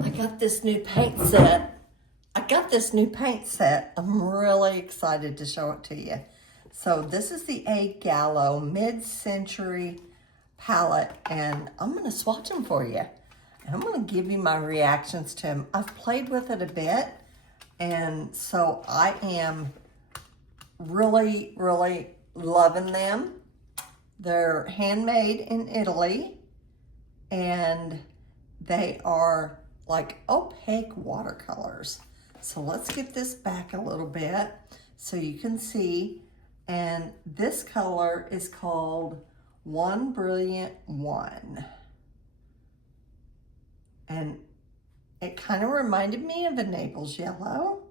I got this new paint set. I'm really excited to show it to you. So this is the A.Gallo Mid-Century palette, and I'm going to swatch them for you. And I'm going to give you my reactions to them. I've played with it a bit, and so I am really, really loving them. They're handmade in Italy, and they are like opaque watercolors. So let's get this back a little bit so you can see. And this color is called One Brilliant One. And it kind of reminded me of a Naples yellow,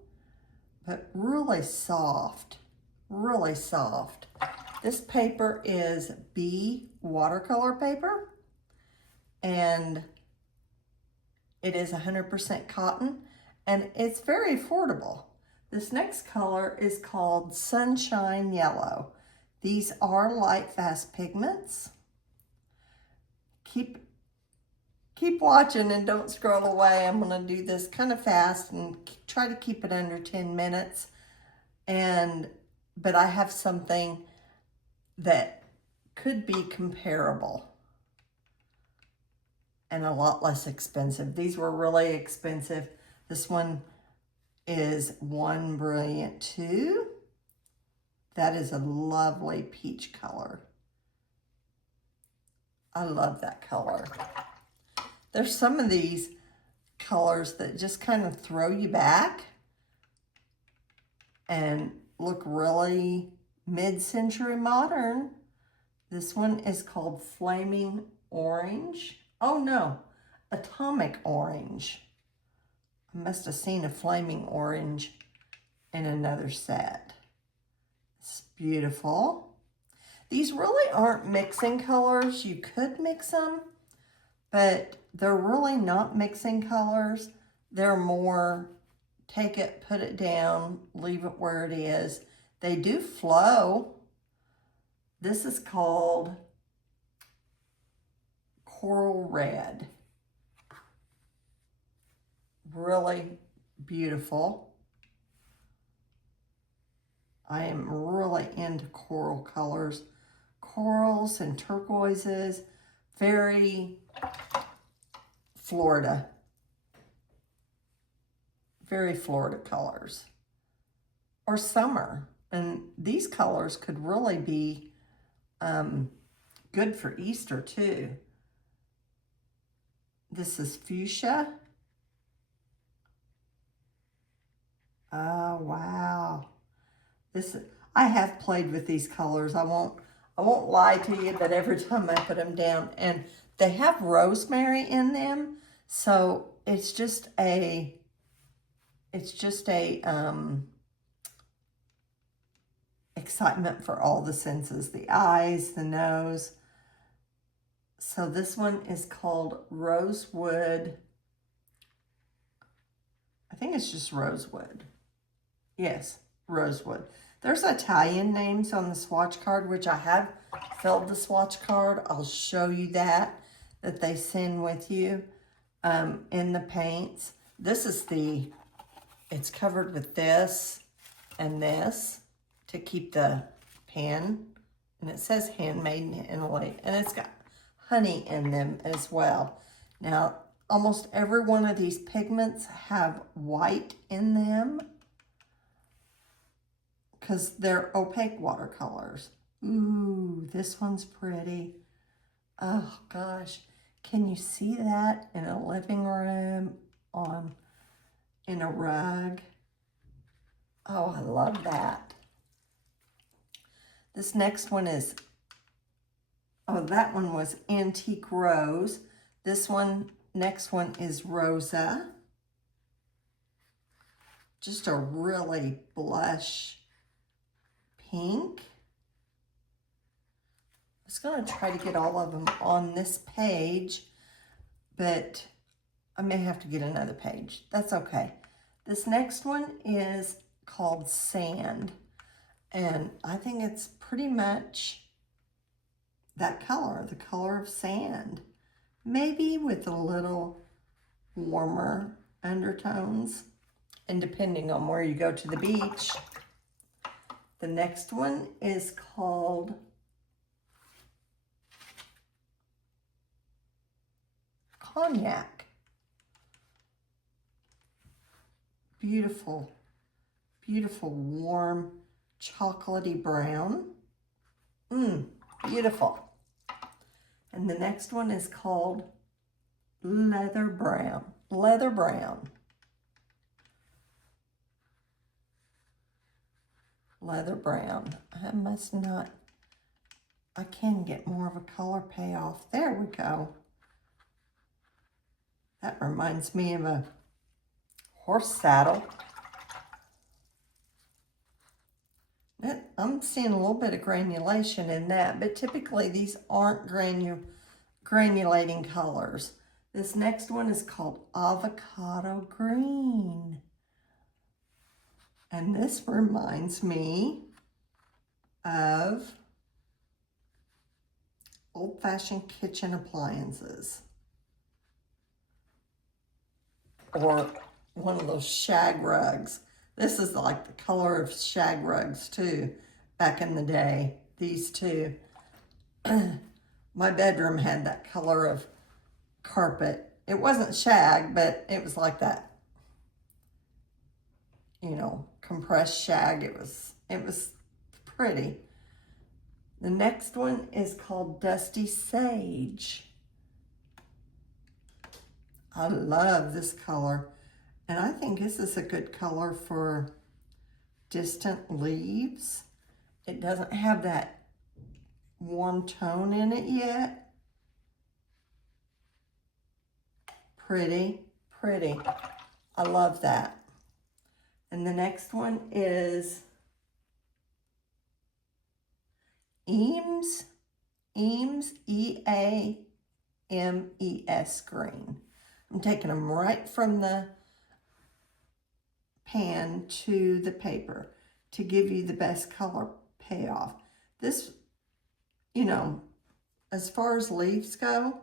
but really soft, really soft. This paper is B watercolor paper, and it is 100% cotton, and it's very affordable. This next color is called Sunshine Yellow. These are light fast pigments. Keep watching and don't scroll away. I'm gonna do this kind of fast and try to keep it under 10 minutes. But I have something that could be comparable and a lot less expensive. These were really expensive. This one is One Brilliant Two. That is a lovely peach color. I love that color. There's some of these colors that just kind of throw you back and look really mid-century modern. This one is called Flaming Orange. Oh no, Atomic Orange. I must have seen a flaming orange in another set. It's beautiful. These really aren't mixing colors. You could mix them, but they're really not mixing colors. They're more take it, put it down, leave it where it is. They do flow. This is called Coral Red. Really beautiful. I am really into coral colors. Corals and turquoises. Very Florida. Very Florida colors. Or summer. And these colors could really be good for Easter too. This is fuchsia. Oh, wow. I have played with these colors. I won't lie to you that every time I put them down, and they have rosemary in them, so it's just a excitement for all the senses, the eyes, the nose. So this one is called Rosewood. I think it's just Rosewood. Yes, Rosewood. There's Italian names on the swatch card, which I have filled the swatch card. I'll show you that they send with you in the paints. This is it's covered with this and this to keep the pen. And it says handmade in Italy. And it's got honey in them as well. Now, almost every one of these pigments have white in them because they're opaque watercolors. Ooh, this one's pretty. Oh gosh, can you see that in a living room, in a rug? Oh, I love that. This next one is, oh, that one was Antique Rose. This one, next one is Rosa. Just a really blush pink. I was going to try to get all of them on this page, but I may have to get another page. That's okay. This next one is called Sand, and I think it's pretty much that color, the color of sand, maybe with a little warmer undertones. And depending on where you go to the beach. The next one is called Cognac. Beautiful, beautiful, warm, chocolatey brown. Beautiful. And the next one is called Leather Brown. Leather Brown. Leather Brown. I can get more of a color payoff. There we go. That reminds me of a horse saddle. I'm seeing a little bit of granulation in that, but typically these aren't granulating colors. This next one is called Avocado Green. And this reminds me of old-fashioned kitchen appliances. Or one of those shag rugs. This is like the color of shag rugs too, back in the day, these two. My bedroom had that color of carpet. It wasn't shag, but it was like that, you know, compressed shag. It was pretty. The next one is called Dusty Sage. I love this color. And I think this is a good color for distant leaves. It doesn't have that warm tone in it yet. Pretty, pretty. I love that. And the next one is Eames, E-A-M-E-S green. I'm taking them right from the pan to the paper to give you the best color payoff. This, you know, as far as leaves go,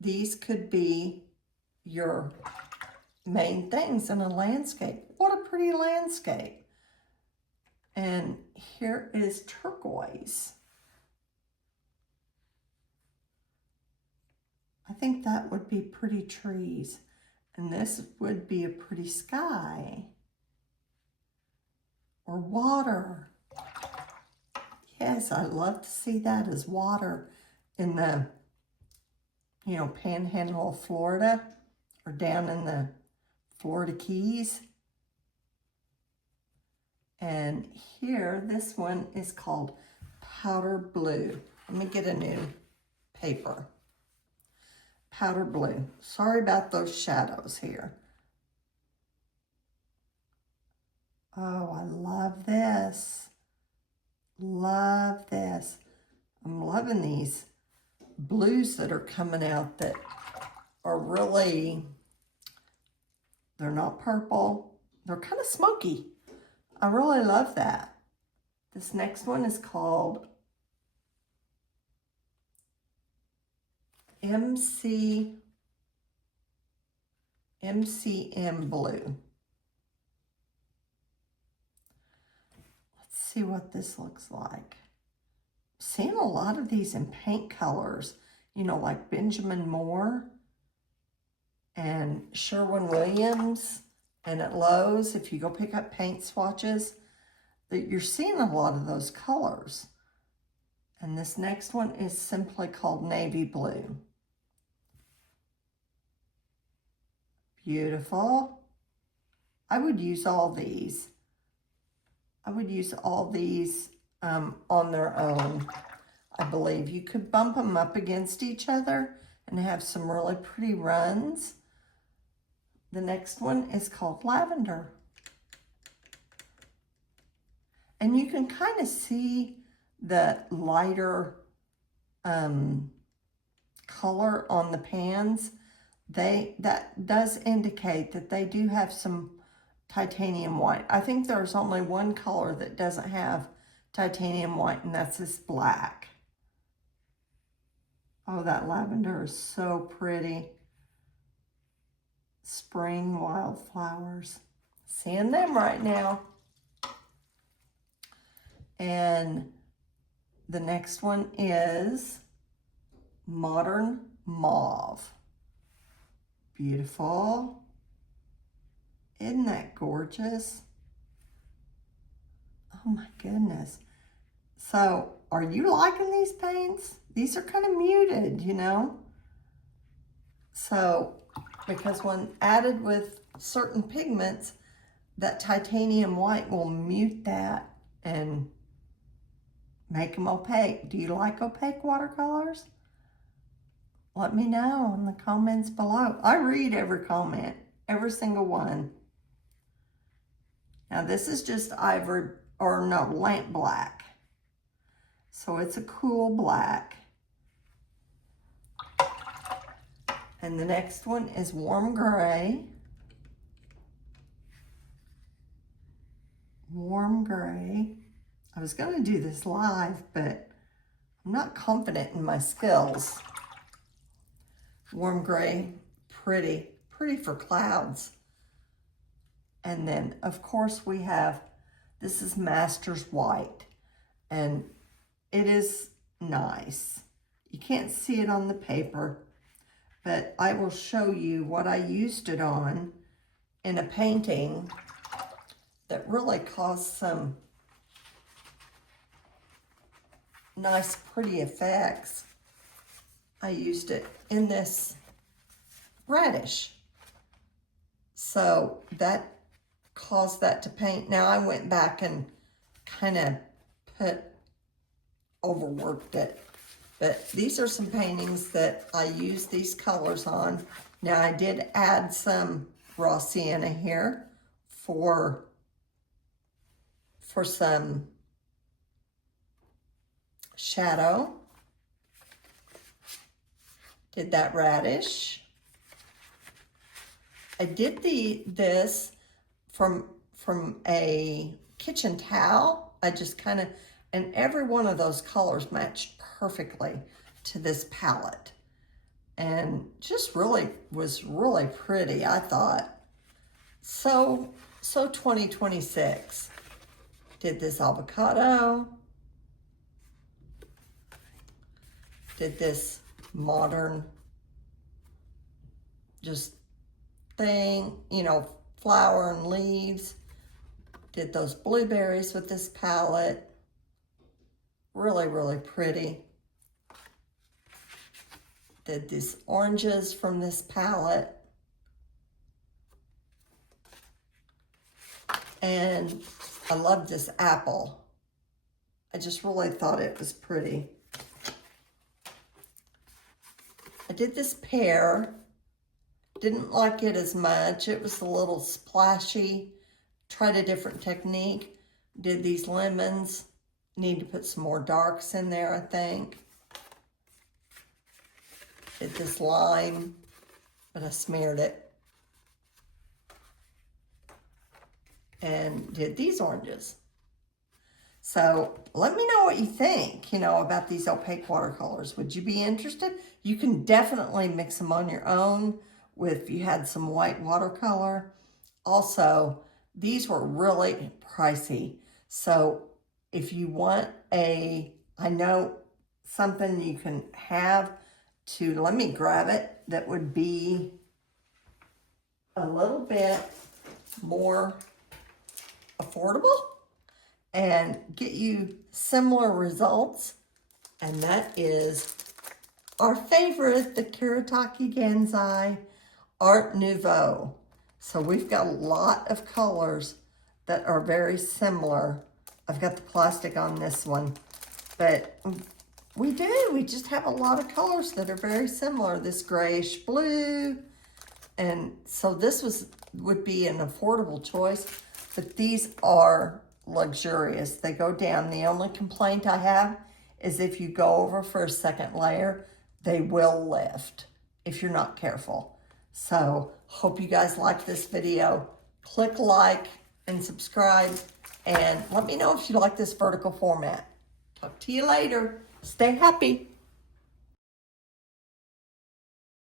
these could be your main things in a landscape. What a pretty landscape. And here is turquoise. I think that would be pretty trees. And this would be a pretty sky. Or water. Yes, I love to see that as water in the, you know, panhandle of Florida or down in the Florida Keys. And here, this one is called Powder Blue. Let me get a new paper. Powder Blue. Sorry about those shadows here. Oh, I love this. Love this. I'm loving these blues that are coming out that are really, they're not purple. They're kind of smoky. I really love that. This next one is called MCM Blue. See what this looks like. Seeing a lot of these in paint colors, you know, like Benjamin Moore and Sherwin-Williams, and at Lowe's, if you go pick up paint swatches, that you're seeing a lot of those colors. And this next one is simply called Navy Blue. Beautiful. I would use all these. I would use all these on their own, I believe. You could bump them up against each other and have some really pretty runs. The next one is called Lavender. And you can kind of see the lighter color on the pans. That does indicate that they do have some titanium white. I think there's only one color that doesn't have titanium white, and that's this black. Oh, that lavender is so pretty. spring wildflowers. Seeing them right now. And the next one is Modern Mauve. Beautiful. Isn't that gorgeous? Oh my goodness. So, are you liking these paints? These are kind of muted, you know? So, because when added with certain pigments, that titanium white will mute that and make them opaque. Do you like opaque watercolors? Let me know in the comments below. I read every comment, every single one. Now this is just ivory, or no, lamp black. So it's a cool black. And the next one is warm gray. Warm gray. I was going to do this live, but I'm not confident in my skills. Warm gray, pretty for clouds. And then, of course, we have, this is Master's White, and it is nice. You can't see it on the paper, but I will show you what I used it on in a painting that really caused some nice, pretty effects. I used it in this radish. So that caused that to paint. Now I went back and kind of overworked it. But these are some paintings that I used these colors on. Now I did add some raw sienna here for some shadow. Did that radish. I did this from a kitchen towel. I just kind of, and every one of those colors matched perfectly to this palette. And just really was really pretty, I thought. So 2026. Did this avocado. Did this modern just thing, you know, flower and leaves. Did those blueberries with this palette. Really pretty. Did these oranges from this palette. And I love this apple. I just really thought it was pretty. I did this pear. Didn't like it as much. It was a little splashy. Tried a different technique. Did these lemons. Need to put some more darks in there, I think. Did this lime, but I smeared it. And did these oranges. So let me know what you think, you know, about these opaque watercolors. Would you be interested? You can definitely mix them on your own with, if you had some white watercolor. Also, these were really pricey. So if you want I know something you can have to, let me grab it, that would be a little bit more affordable and get you similar results, and that is our favorite, the Kuretake Gansai Art Nouveau. So we've got a lot of colors that are very similar. I've got the plastic on this one, but we just have a lot of colors that are very similar. This grayish blue, and so this would be an affordable choice, but these are luxurious. They go down. The only complaint I have is if you go over for a second layer, they will lift if you're not careful. So hope you guys like this video. Click like and subscribe, and let me know if you like this vertical format. Talk to you later. Stay happy.